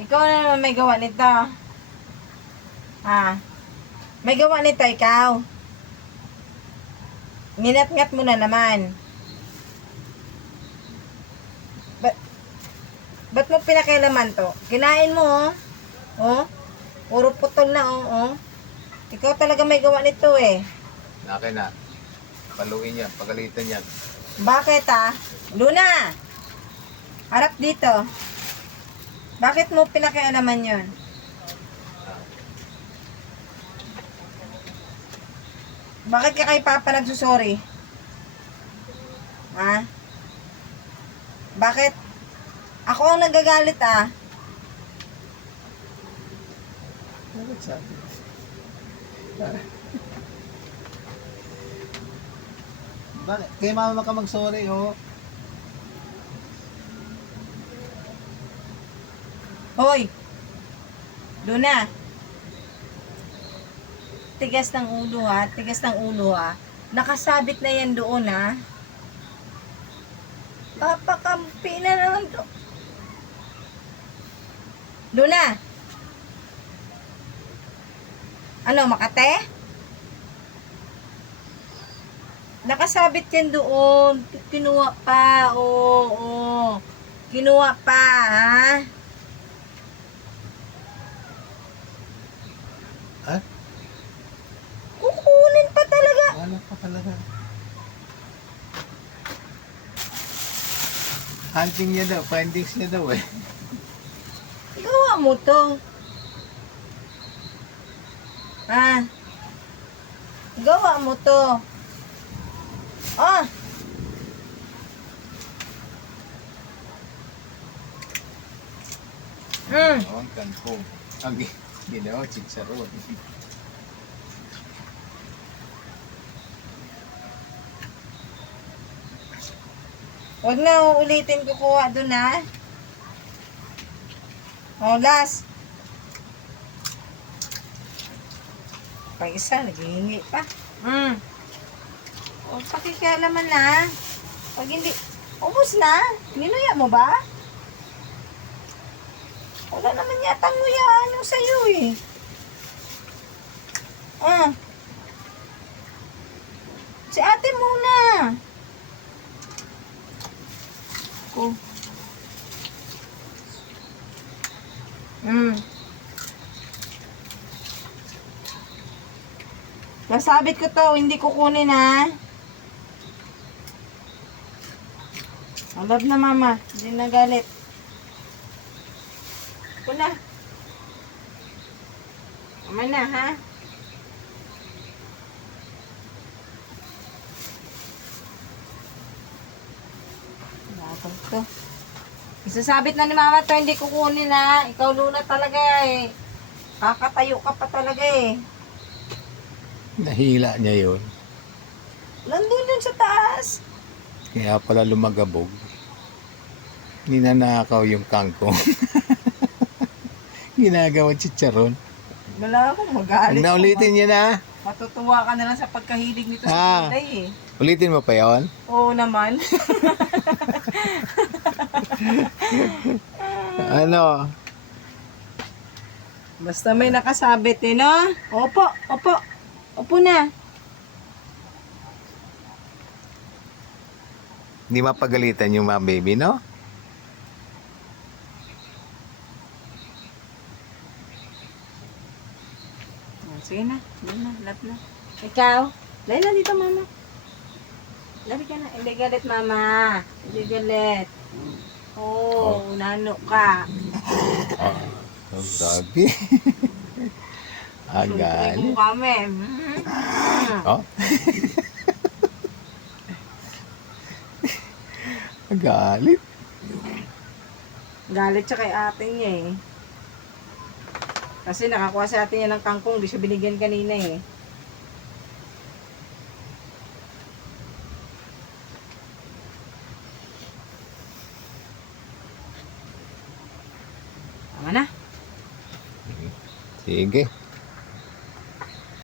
Ikaw na naman may gawa nito. Ha? May gawa nito ikaw. Nginat-ngat mo na naman. Ba't, ba't mo pinakialaman to? Kinain mo, oh. Oh? Puro putol na, oh. oh. Ikaw talaga may gawa nito, eh. Akin na. Paluin yan, pagalitan yan. Bakit, ah? Luna! Harap dito. Bakit mo pinakialaman yon? Bakit ka kay Papa nagsusorry? Ha? Bakit? Ako ang nagagalit ah. Bakit sabi? Bakit? Kaya mama ka mag-sorry, oh. Hoy! Luna! Tigas ng ulo ha. Tigas ng ulo ha. Nakasabit na yan doon ha. Papakampi na naman to. Luna! Ano, Makate? Nakasabit yan doon. Kinuha pa. Oo, oo. Kinuha pa? Ha? Kukunin pa talaga. Wala pa talaga. Hunting niya daw, findings niya daw eh. Gawa mo to. Ha? Gawa mo to. Ah! Mm. Ang kangkong. Ang gi- ginawa, chicharon. Huwag na uulitin kukuha doon ha. Oh, last. Pag isa, naghihingi pa. Mm. O, pakikialaman na. Pag hindi, ubus na. Ninuya mo ba? Wala naman yata nguyaan yung sa'yo eh. Ah. Si ate muna. Ko. Mm. Nasabit ko to, hindi kukunin ha. Love na mama, hindi na galit. Ako na. Mama na ha. Bakit to? Isasabit na ni mama to, hindi kukunin ha. Ikaw luna talaga eh. Kakatayo ka pa talaga eh. Nahila niya yun. Nandun dun sa taas. Kaya pala lumagabog. Ninanakaw yung kangkong. Ginagawa chicharon. Wala akong magalit. naulitin niya na, Matutuwa ka na lang sa pagkahilig nito Ah. sa kulay eh. ulitin mo pa yon. Oo naman. Ano? Basta may nakasabit eh, no? Opo, opo. Opo na. Hindi mapagalitan yung mga baby, no? Sige na. Na. Lap na. Ikaw? Layla dito, mama. Labi ka na. Hindi galit, mama. Hindi galit. Oo, oh, nano ka. Ang sabi. Ang galit. mo kami. Mm. Oh. Ang galit. Galit siya kay ate niya eh. Kasi nakakuha sa ate niya ng kangkong, di siya binigyan kanina eh. Tama na. Sige.